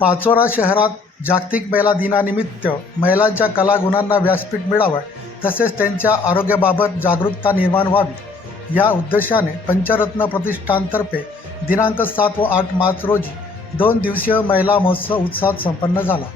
पाचोरा शहरात जागतिक महिला दिनानिमित्त महिलांच्या कलागुणांना व्यासपीठ मिळावं तसेच त्यांच्या आरोग्याबाबत जागरूकता निर्माण व्हावी या उद्देशाने पंचरत्न प्रतिष्ठानतर्फे दिनांक 7 व 8 मार्च रोजी 2 दिवसीय महिला महोत्सव उत्साहात संपन्न झाला.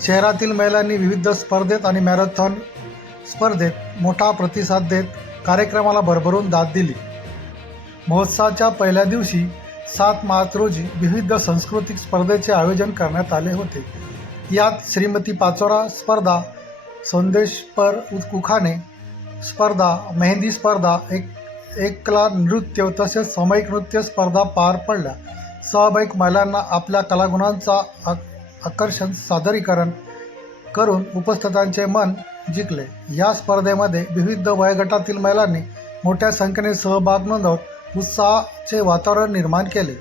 शहरातील महिलांनी विविध स्पर्धेत आणि मॅरेथॉन स्पर्धेत मोठा प्रतिसाद देत कार्यक्रमाला भरभरून दाद दिली. महोत्सवाच्या पहिल्या दिवशी 7 मार्च रोजी विविध सांस्कृतिक स्पर्धेचे आयोजन करण्यात आले होते. यात श्रीमती पाचोरा स्पर्धा, संदेशपर उखाणे स्पर्धा, मेहंदी स्पर्धा, एकला नृत्य तसेच सामूहिक नृत्य स्पर्धा पार पडल्या. सहभागी महिलांना आपल्या कलागुणांचा आकर्षक सादरीकरण करून उपस्थितांचे मन जिंकले. या स्पर्धेमध्ये विविध वयोगटातील महिलांनी मोठ्या संख्येने सहभाग नोंदवत उत्साहाचे वातावरण निर्माण केले.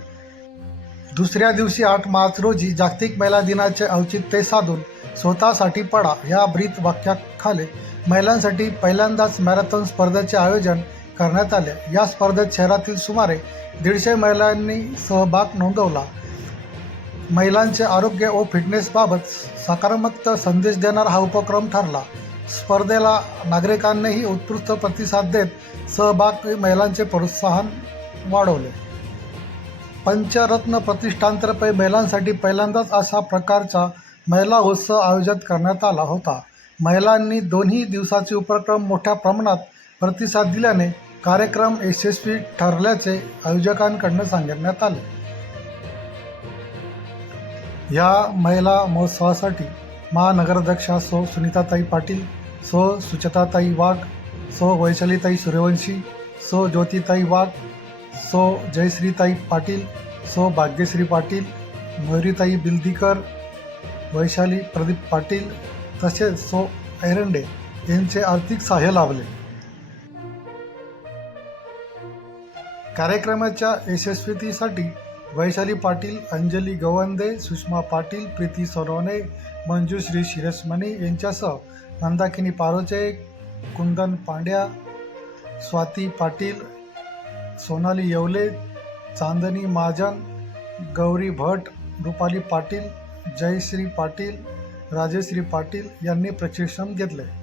दुसऱ्या दिवशी 8 मार्च रोजी जागतिक महिला दिनाचे औचित्य साधून स्वतःसाठी पडा या ब्रीद वाक्याखाली महिलांसाठी पहिल्यांदाच मॅरेथॉन स्पर्धेचे आयोजन करण्यात आले. या स्पर्धेत शहरातील सुमारे 150 महिलांनी सहभाग नोंदवला. महिलांचे आरोग्य व फिटनेसबाबत सकारात्मक संदेश देणारा हा उपक्रम ठरला. स्पर्धेला नागरिकांनीही उत्कृष्ट प्रतिसाद देत सहभागी महिलांचे प्रोत्साहन वाढवले. पंचरत्न प्रतिष्ठानतर्फे महिलांसाठी पहिल्यांदाच अशा प्रकारचा महिला उत्सव आयोजित करण्यात आला होता. महिलांनी दोन्ही दिवसाचे उपक्रम मोठ्या प्रमाणात प्रतिसाद दिल्याने कार्यक्रम यशस्वी ठरल्याचे आयोजकांकडून सांगण्यात आले. या महिला महोत्सवासाठी महानगराध्यक्षा सौ सुनीताताई पाटील, सौ सुचेताताई वाघ, सौ वैशालीताई सूर्यवंशी, सौ ज्योतिताई वाघ, सौ जयश्रीताई पाटील, सौ भाग्यश्री पाटील, मयुरीताई बिल्दीकर, वैशाली प्रदीप पाटील तसेच सौ एरंडे यांचे आर्थिक सहाय्य लाभले. कार्यक्रमाच्या यशस्वीतेसाठी वैशाली पाटील, अंजली गवंदे, सुषमा पाटील, प्रीती सोनवणे, मंजुश्री शिरसमणी यांच्यासह मंदाकिनी पारोचे, कुंदन पांड्या, स्वाती पाटील, सोनाली येवले, चांदनी महाजन, गौरी भट, रुपाली पाटील, जयश्री पाटील, राजश्री पाटील यांनी प्रशिक्षण घेतले.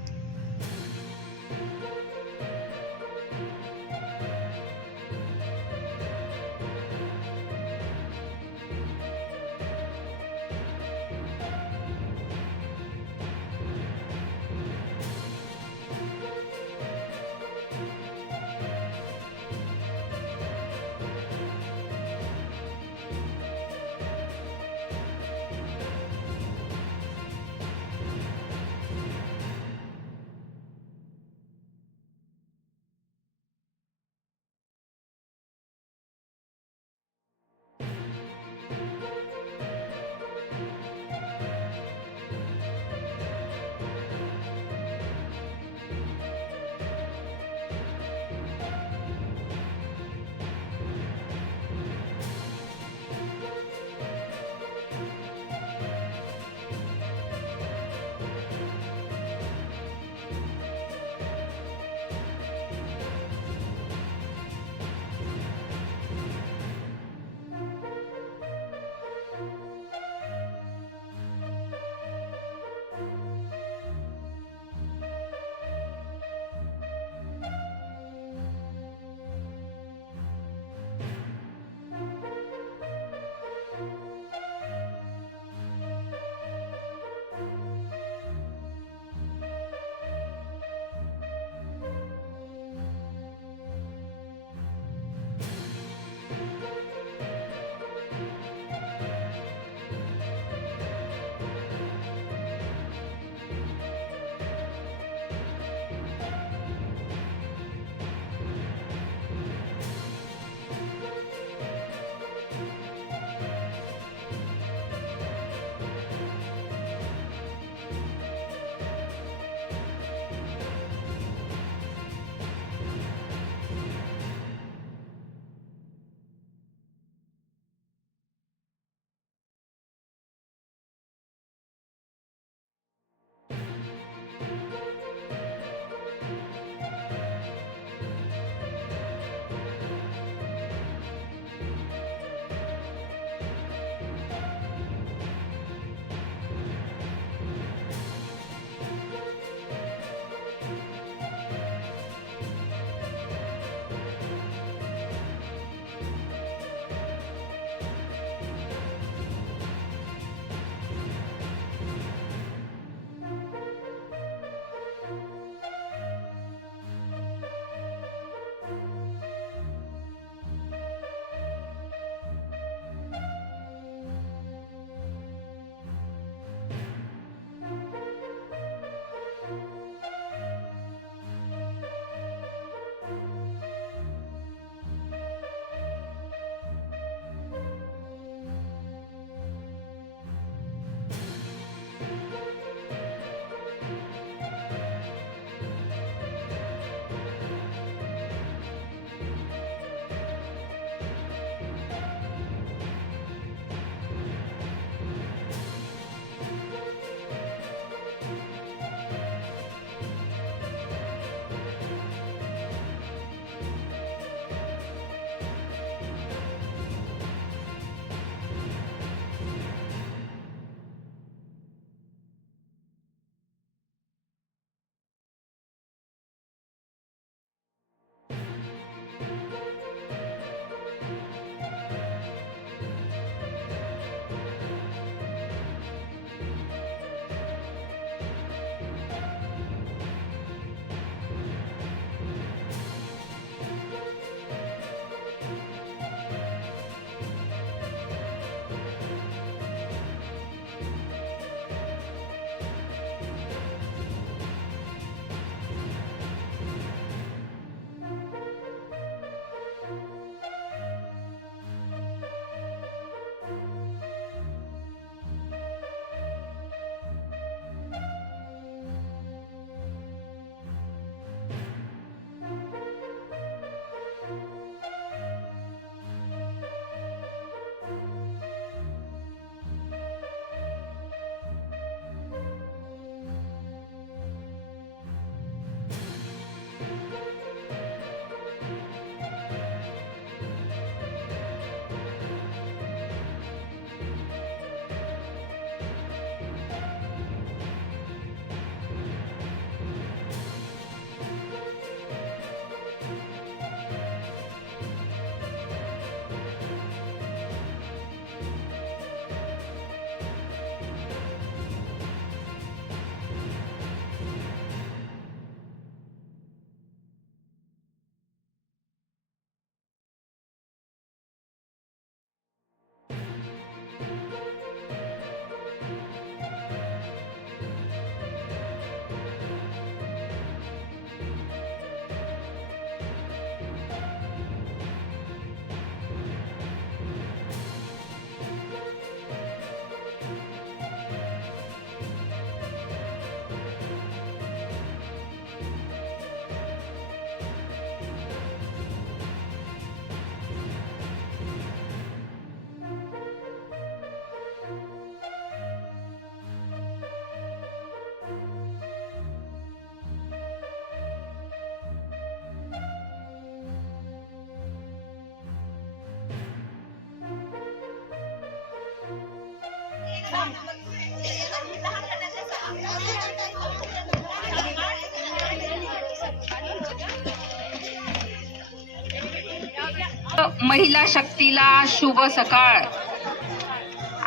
महिला शक्तीला शुभ सकाळ.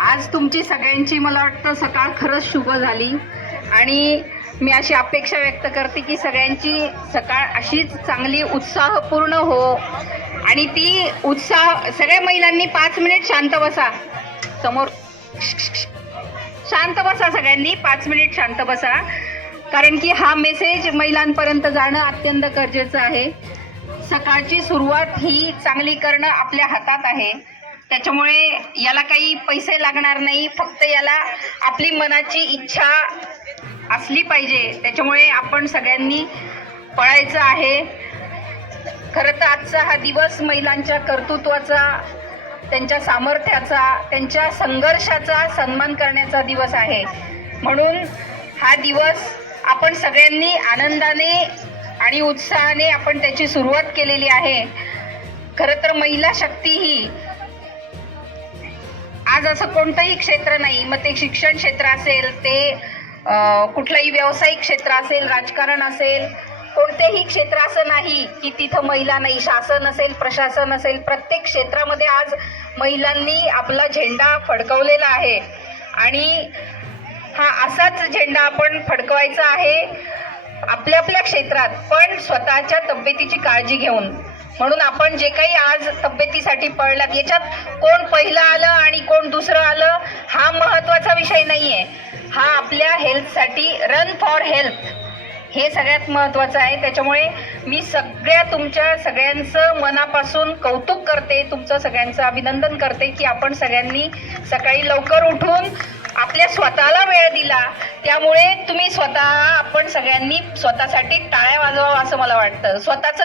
आज तुमची सगळ्यांची मला वाटतं सकाळ खरंच शुभ झाली आणि मी अशी अपेक्षा व्यक्त करते की सगळ्यांची सकाळ अशीच चांगली उत्साहपूर्ण हो. आणि ती उत्साह सगळ्या महिलांनी 5 मिनिट शांत बसा. समोर शांत बसा, सगळ्यांनी 5 मिनिट शांत बसा, कारण की हा मेसेज महिलांपर्यंत जाणं अत्यंत गरजेचं आहे. सकाळची सुरुवात ही चांगली करणं आपल्या हातात आहे. त्याच्यामुळे याला काही पैसे लागणार नाही, फक्त याला आपली मनाची इच्छा असली पाहिजे. त्याच्यामुळे आपण सगळ्यांनी पळायचं आहे. खरं तर आजचा हा दिवस महिलांच्या कर्तृत्वाचा, त्यांच्या सामर्थ्याचा, त्यांच्या संघर्षाचा सन्मान करण्याचा दिवस आहे. म्हणून हा दिवस आपण सगळ्यांनी आनंदाने आणि उत्साहाने आपण त्याची सुरुवात केलेली आहे. खरं तर महिला शक्ती ही आज असं कोणतंही क्षेत्र नाही, मग ते शिक्षण क्षेत्र असेल, ते कुठलंही व्यावसायिक क्षेत्र असेल, राजकारण असेल, कोणतेही क्षेत्र असं नाही की तिथं महिला नाही. शासन असेल, प्रशासन असेल, प्रत्येक क्षेत्रामध्ये आज महिलांनी आपला झेंडा फडकवलेला आहे आणि हा असाच झेंडा आपण फडकवायचा आहे आपल्या आपल्या क्षेत्रात, पण स्वतःच्या तब्येतीची काळजी घेऊन. म्हणून आपण जे काही आज तब्येतीसाठी पळलात, याच्यात कोण पहिलं आलं आणि कोण दुसरं आलं हा महत्त्वाचा विषय नाही आहे. हा आपल्या हेल्थसाठी, रन फॉर हेल्थ हे सगळ्यात महत्त्वाचं आहे. त्याच्यामुळे मी तुमच्या सगळ्यांचं मनापासून कौतुक करते, तुमचं सगळ्यांचं अभिनंदन करते की आपण सगळ्यांनी सकाळी लवकर उठून आपल्या स्वतःला वेळ दिला. त्यामुळे तुम्ही आपण सगळ्यांनी स्वतःसाठी टाळ्या वाजवावं असं मला वाटतं. स्वतःचं